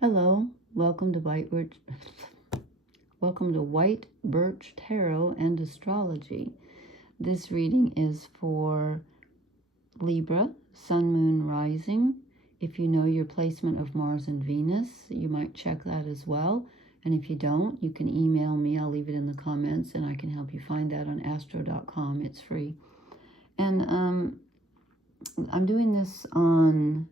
Hello, welcome to White Birch Tarot and Astrology. This reading is for Libra, Sun, Moon, Rising. If you know your placement of Mars and Venus, you might check that as well. And if you don't, you can email me. I'll leave it in the comments, and I can help you find that on astro.com. It's free. And I'm doing this on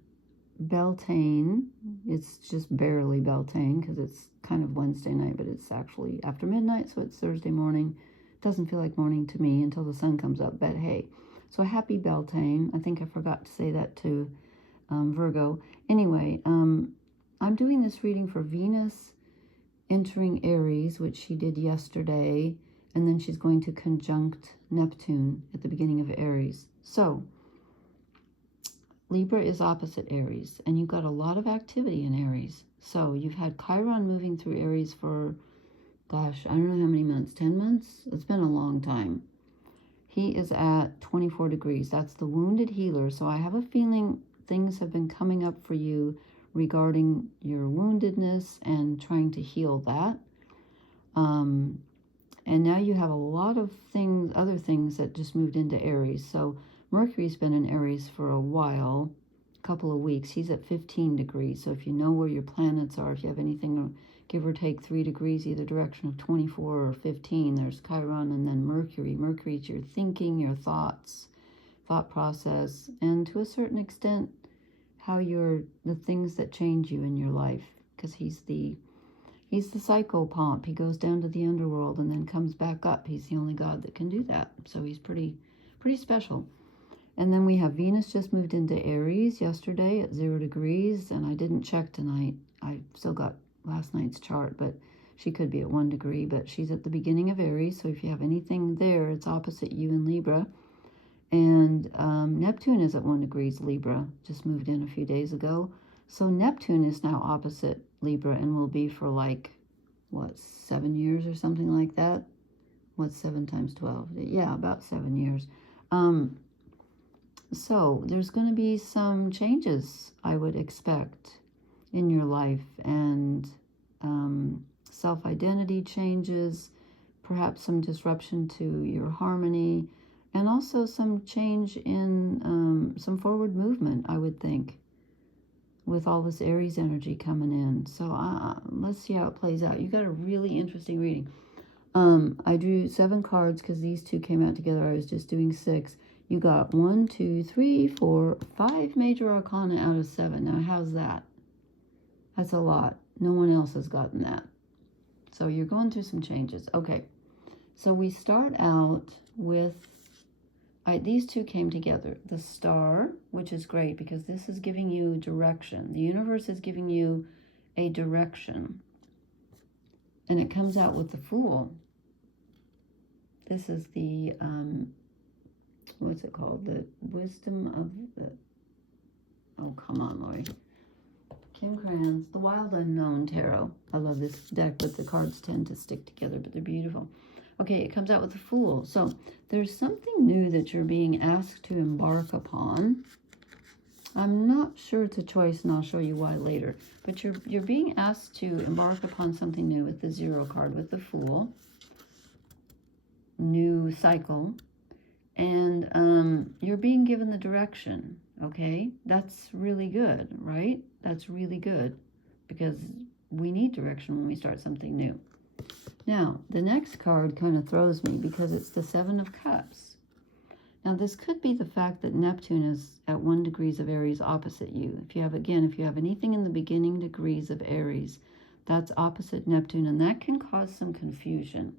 Beltane. It's just barely Beltane because it's kind of Wednesday night, but it's actually after midnight, so it's Thursday morning. It doesn't feel like morning to me until the sun comes up, but hey. So happy Beltane. I think I forgot to say that to Virgo. Anyway, I'm doing this reading for Venus entering Aries, which she did yesterday, and then she's going to conjunct Neptune at the beginning of Aries. So Libra is opposite Aries, and you've got a lot of activity in Aries. So you've had Chiron moving through Aries for, gosh, I don't know how many months, 10 months? It's been a long time. He is at 24 degrees. That's the wounded healer. So I have a feeling things have been coming up for you regarding your woundedness and trying to heal that. And now you have a lot of things, other things that just moved into Aries. So Mercury's been in Aries for a while, a couple of weeks. He's at 15 degrees. So if you know where your planets are, if you have anything, give or take 3 degrees, either direction of 24 or 15, there's Chiron and then Mercury. Mercury's your thinking, your thoughts, thought process, and to a certain extent, how the things that change you in your life, because he's the psychopomp. He goes down to the underworld and then comes back up. He's the only god that can do that. So he's pretty special. And then we have Venus just moved into Aries yesterday at 0 degrees, and I didn't check tonight. I still got last night's chart, but she could be at 1 degree, but she's at the beginning of Aries. So if you have anything there, it's opposite you in Libra. And Neptune is at 1 degrees Libra, just moved in a few days ago. So Neptune is now opposite Libra and will be for like, what, 7 years or something like that? What's 7 times 12? Yeah, about 7 years. So there's going to be some changes, I would expect, in your life, and self-identity changes, perhaps some disruption to your harmony, and also some change in some forward movement, I would think, with all this Aries energy coming in. So let's see how it plays out. You got a really interesting reading. I drew 7 cards because these two came out together. I was just doing 6. You got 1, 2, 3, 4, 5 major arcana out of 7. Now, how's that? That's a lot. No one else has gotten that. So you're going through some changes. Okay. So we start out with, these two came together. The star, which is great because this is giving you direction. The universe is giving you a direction. And it comes out with the Fool. This is the, what's it called? The wisdom of the, oh, come on, Lori. Kim Kranz, the Wild Unknown Tarot. I love this deck, but the cards tend to stick together, but they're beautiful. Okay, it comes out with the Fool. So there's something new that you're being asked to embark upon. I'm not sure it's a choice, and I'll show you why later. But you're being asked to embark upon something new with the 0 card, with the Fool. New cycle. And you're being given the direction, okay? That's really good, right? That's really good because we need direction when we start something new. Now, the next card kind of throws me because it's the 7 of Cups. Now, this could be the fact that Neptune is at 1 degrees of Aries opposite you. If you have anything in the beginning degrees of Aries, that's opposite Neptune, and that can cause some confusion.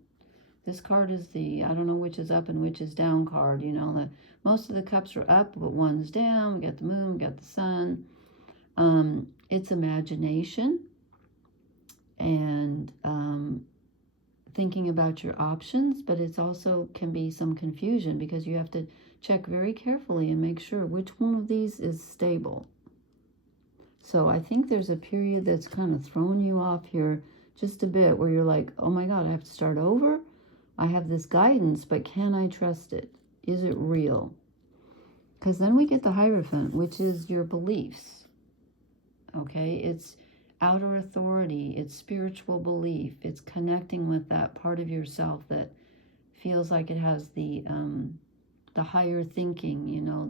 This card is the, I don't know which is up and which is down card. You know, that most of the cups are up, but one's down. We got the moon, we got the sun. It's imagination and thinking about your options, but it's also can be some confusion because you have to check very carefully and make sure which one of these is stable. So I think there's a period that's kind of throwing you off here just a bit where you're like, oh my God, I have to start over. I have this guidance, but can I trust it? Is it real? Because then we get the Hierophant, which is your beliefs. Okay, it's outer authority, it's spiritual belief, it's connecting with that part of yourself that feels like it has the higher thinking, you know,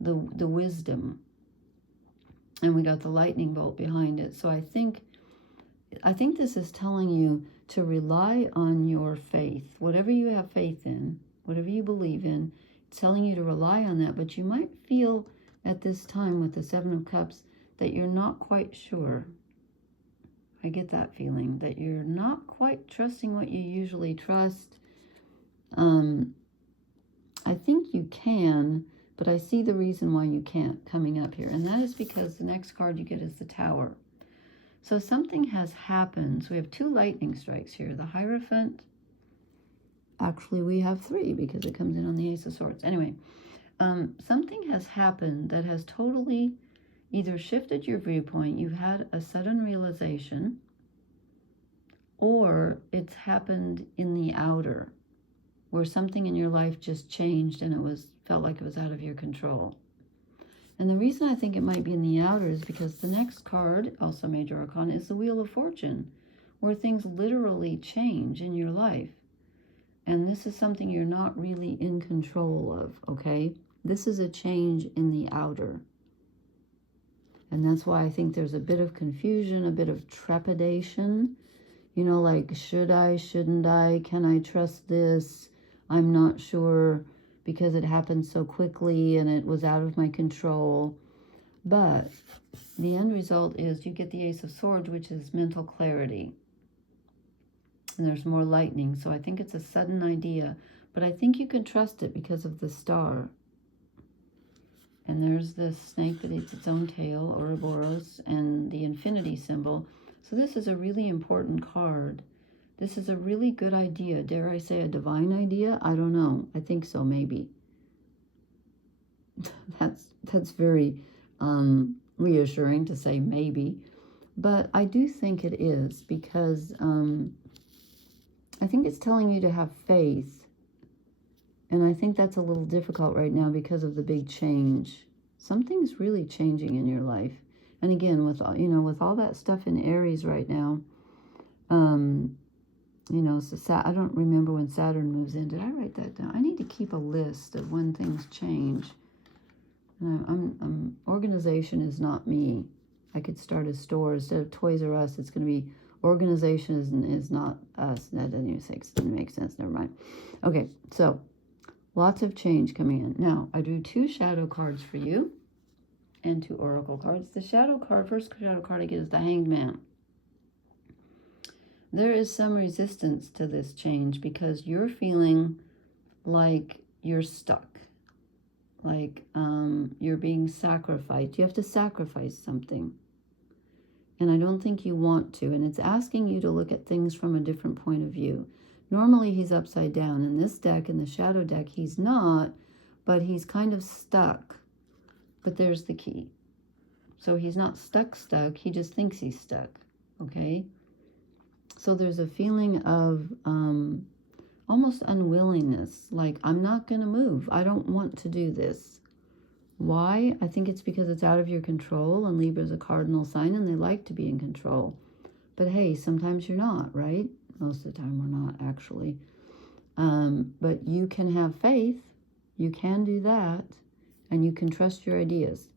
the wisdom. And we got the lightning bolt behind it. So I think this is telling you to rely on your faith. Whatever you have faith in, whatever you believe in, it's telling you to rely on that. But you might feel at this time with the Seven of Cups that you're not quite sure. I get that feeling that you're not quite trusting what you usually trust. I think you can, but I see the reason why you can't coming up here. And that is because the next card you get is the Tower. So something has happened. So we have 2 lightning strikes here. The Hierophant. Actually, we have 3 because it comes in on the Ace of Swords. Anyway, something has happened that has totally either shifted your viewpoint. You've had a sudden realization, or it's happened in the outer, where something in your life just changed and it felt like it was out of your control. And the reason I think it might be in the outer is because the next card, also Major Arcana, is the Wheel of Fortune, where things literally change in your life. And this is something you're not really in control of, okay? This is a change in the outer. And that's why I think there's a bit of confusion, a bit of trepidation. You know, like, should I, shouldn't I? Can I trust this? I'm not sure, because it happened so quickly and it was out of my control. But the end result is you get the Ace of Swords, which is mental clarity. And there's more lightning. So I think it's a sudden idea. But I think you can trust it because of the star. And there's this snake that eats its own tail, Ouroboros, and the infinity symbol. So this is a really important card. This is a really good idea. Dare I say a divine idea? I don't know. I think so, maybe. That's very reassuring to say maybe. But I do think it is, because I think it's telling you to have faith. And I think that's a little difficult right now because of the big change. Something's really changing in your life. And again, with all that stuff in Aries right now, so I don't remember when Saturn moves in. Did I write that down? I need to keep a list of when things change. Organization is not me. I could start a store. Instead of Toys R Us, it's going to be organization is not us. That doesn't make sense. Never mind. Okay, so lots of change coming in. Now, I drew 2 shadow cards for you and 2 oracle cards. The shadow card, first shadow card I get is the Hanged Man. There is some resistance to this change because you're feeling like you're stuck. Like you're being sacrificed. You have to sacrifice something. And I don't think you want to. And it's asking you to look at things from a different point of view. Normally he's upside down. In this deck, in the shadow deck, he's not, but he's kind of stuck. But there's the key. So he's not stuck. He just thinks he's stuck. Okay? So there's a feeling of almost unwillingness. Like, I'm not going to move. I don't want to do this. Why? I think it's because it's out of your control. And Libra is a cardinal sign, and they like to be in control. But hey, sometimes you're not, right? Most of the time we're not, actually. But you can have faith. You can do that. And you can trust your ideas.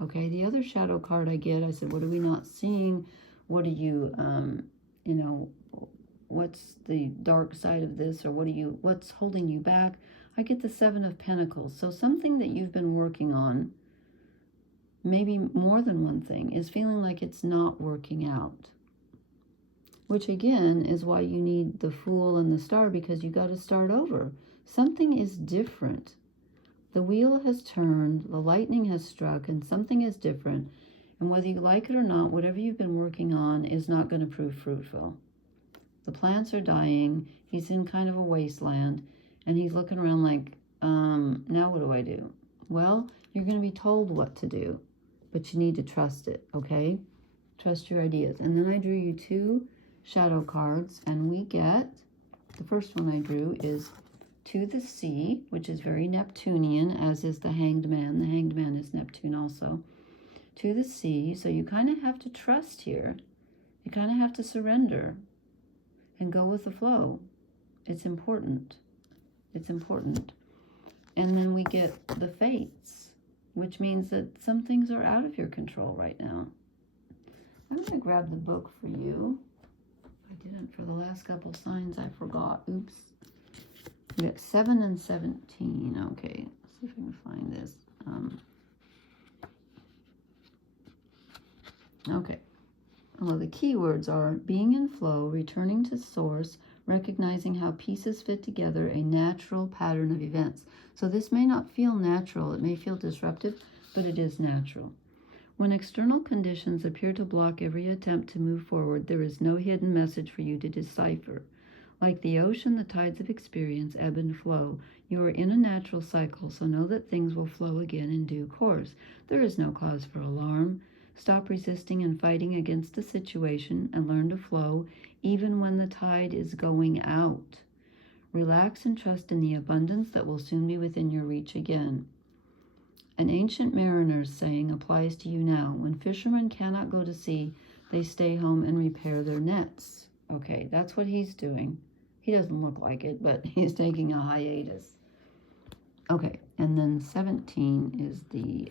Okay, the other shadow card I get, I said, what are we not seeing? What are you, what's the dark side of this? Or what's holding you back? I get the 7 of Pentacles. So something that you've been working on, maybe more than one thing, is feeling like it's not working out. Which again is why you need the Fool and the Star, because you got to start over. Something is different. The wheel has turned, the lightning has struck, and something is different. And whether you like it or not, whatever you've been working on is not going to prove fruitful. The plants are dying. He's in kind of a wasteland. And he's looking around like, now what do I do? Well, you're going to be told what to do. But you need to trust it, okay? Trust your ideas. And then I drew you 2 shadow cards. And we get, the first one I drew is To the Sea, which is very Neptunian, as is the Hanged Man. The Hanged Man is Neptune also. to the sea. So you kind of have to trust here. You kind of have to surrender and go with the flow. It's important. It's important. And then we get the fates, which means that some things are out of your control right now. I'm going to grab the book for you. I didn't for the last couple signs. I forgot. Oops. We got 7 and 17. Okay, let's see if I can find this. Okay. Well, the keywords are being in flow, returning to source, recognizing how pieces fit together, a natural pattern of events. So this may not feel natural. It may feel disruptive, but it is natural. When external conditions appear to block every attempt to move forward, there is no hidden message for you to decipher. Like the ocean, the tides of experience ebb and flow. You are in a natural cycle, so know that things will flow again in due course. There is no cause for alarm. Stop resisting and fighting against the situation and learn to flow even when the tide is going out. Relax and trust in the abundance that will soon be within your reach again. An ancient mariner's saying applies to you now. When fishermen cannot go to sea, they stay home and repair their nets. Okay, that's what he's doing. He doesn't look like it, but he's taking a hiatus. Okay, and then 17 is the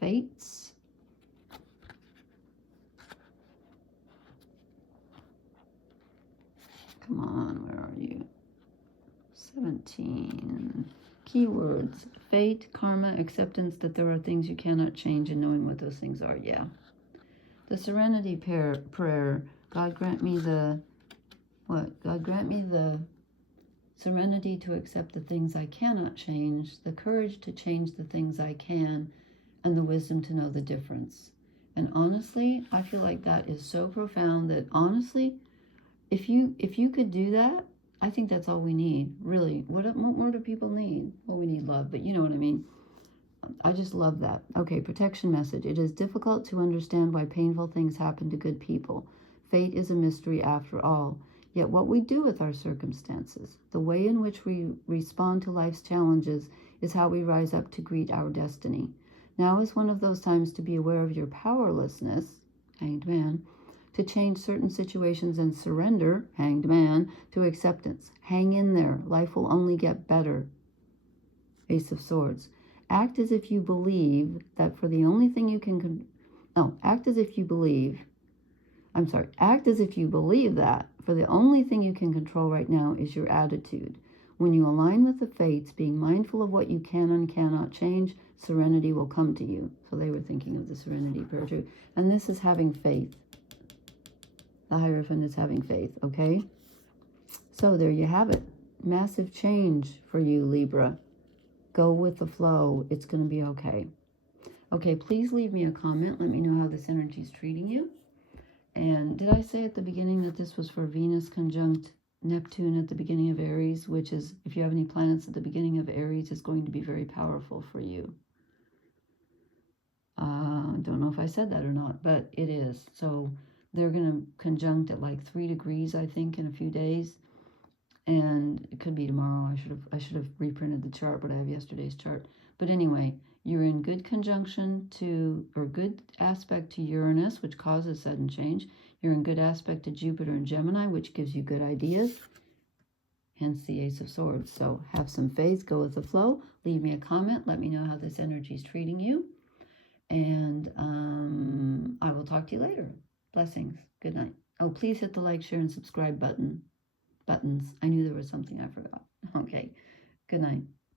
fates. Come on, where are you? 17. Keywords: fate, karma, acceptance that there are things you cannot change, and knowing what those things are. Yeah. The serenity prayer. God grant me the, what? God grant me the serenity to accept the things I cannot change, the courage to change the things I can, and the wisdom to know the difference. And honestly, I feel like that is so profound that honestly, if you could do that, I think that's all we need, really. What more do people need? Well, we need love, but you know what I mean. I just love that. Okay, protection message. It is difficult to understand why painful things happen to good people. Fate is a mystery after all. Yet what we do with our circumstances, the way in which we respond to life's challenges, is how we rise up to greet our destiny. Now is one of those times to be aware of your powerlessness, Hanged Man, to change certain situations and surrender, Hanged Man, to acceptance. Hang in there. Life will only get better. Ace of Swords. Act as if you believe that for the only thing you can... act as if you believe... act as if you believe that for the only thing you can control right now is your attitude. When you align with the fates, being mindful of what you can and cannot change, serenity will come to you. So they were thinking of the serenity prayer too. And this is having faith. The Hierophant is having faith, okay? So there you have it. Massive change for you, Libra. Go with the flow. It's going to be okay. Okay, please leave me a comment. Let me know how this energy is treating you. And did I say at the beginning that this was for Venus conjunct Neptune at the beginning of Aries, which is, if you have any planets at the beginning of Aries, is going to be very powerful for you. Don't know if I said that or not, but it is. So they're going to conjunct at like 3 degrees, I think, in a few days. And it could be tomorrow. I should have reprinted the chart, but I have yesterday's chart. But anyway, you're in good conjunction to, or good aspect to Uranus, which causes sudden change. You're in good aspect to Jupiter and Gemini, which gives you good ideas. Hence the Ace of Swords. So have some faith, go with the flow. Leave me a comment. Let me know how this energy is treating you. And I will talk to you later. Blessings. Good night. Oh, please hit the like, share, and subscribe buttons. I knew there was something I forgot. Okay. Good night.